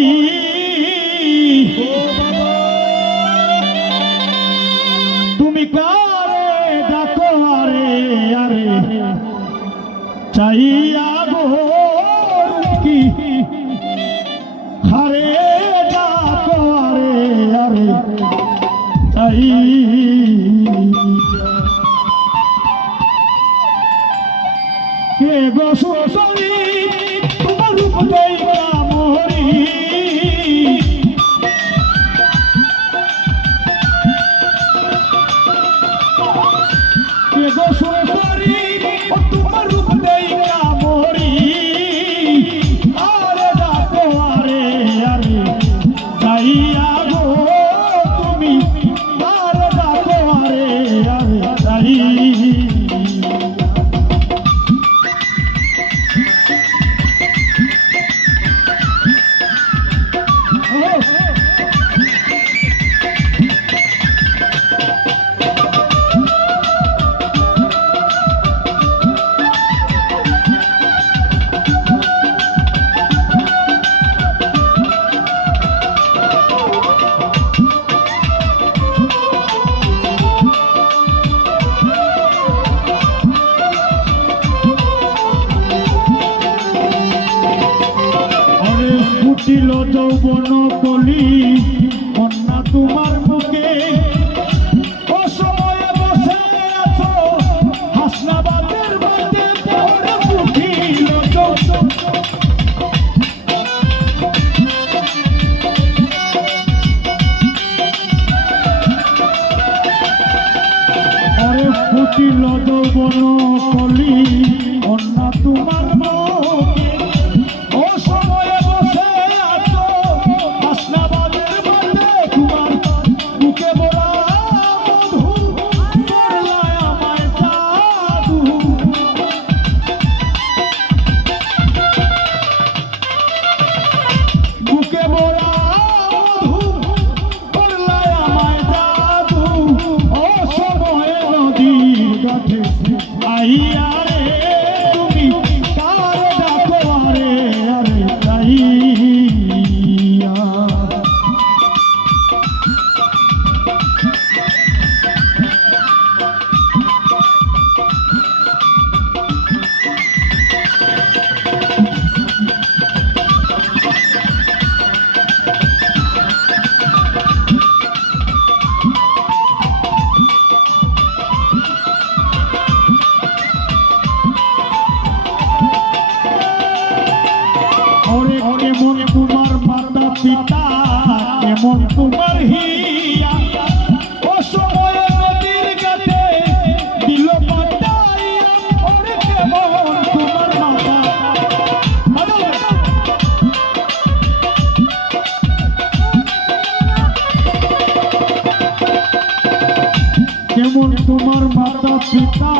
মরি তুমি কারে ডাকো আরে আরে চাইয়া গো কি হারে ডাকো আরে আরে চাই কে গো সুসরি তোমার রূপ দেইয়া মরি কে গো সুসরি তোমার রূপ দেইয়া মরি আরে ডাকো আরে আরে চাইয়া গো তুমি আরে ডাকো আরে আরে চাই ফুটিল যৌবন কলি কন্যা তোমার বুকে অসময়ে বসে আছো হাসনাবাদের মধ্যে পড়ে ফুটিল আরে ফুটিল যৌবন কলি কন্যা তোমার বুকে আইয়া রে তুমি কারে ডাকো আরে আরে চাইয়া কেমন তোমার মাতা পিতা কেমন তোমার হিয়া ও সময়ে নদীর ঘাটে দিল পাটাইয়া ওরে কেমন তোমার মাতা কেমন তোমার মাতা পিতা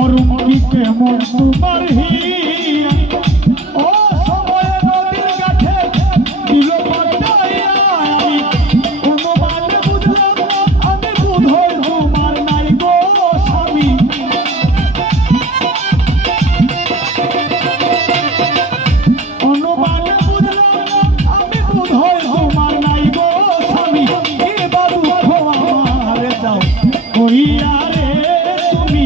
অরুণী কেমন তোমার হিয়া ও সময়ে নদীর কাছে দিল পাটাইয়া আমি কোনো মানে বুঝলাম আমি বুঝই তোমার নাই গো স্বামী কোনো মানে বুঝলাম আমি বুঝই তোমার নাই গো স্বামী এবার দুঃখ আমার দাও কইয়া রে তুমি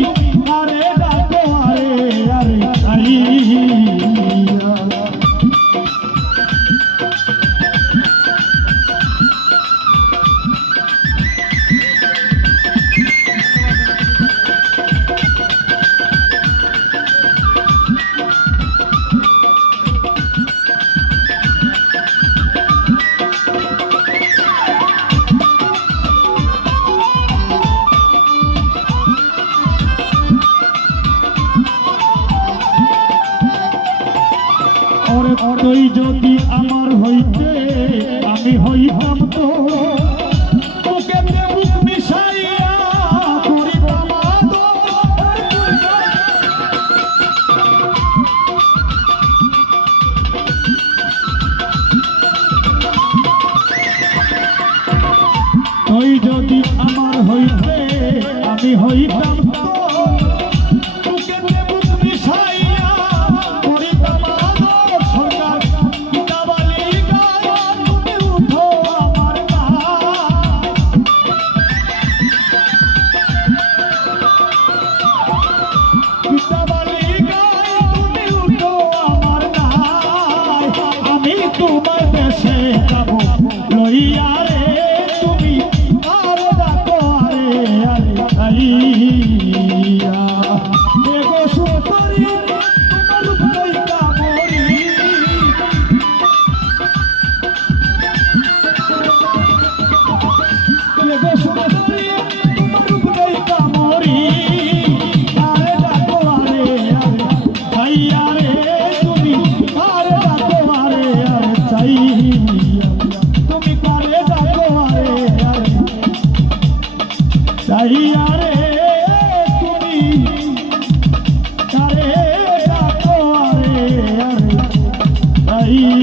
আরে ডাকো আরে আরে চাইয়া তুই যদি আমার হইতে আমি হইতাম তো তোকে বুক মিশাইয়া করিতাম তুই যদি আমার হইতে আমি হইতাম তো তোকে বুক মিশাইয়া করিতাম চাইয়া রে তুমি আর ডাকো আরে আরে চাইয়া দেখো সুন্দরী তোমার উপরই কামড়ি দেখো সুন্দরী তোমার উপরই কামড়ি আরে ডাকো আরে আরে চাইয়া রে তুমি আরে ডাকো আরে আরে চাইয়া তুমি কারে ডাকো আরে আরে চাইয়া রে তুমি কারে ডাকো আরে আরে চাইয়া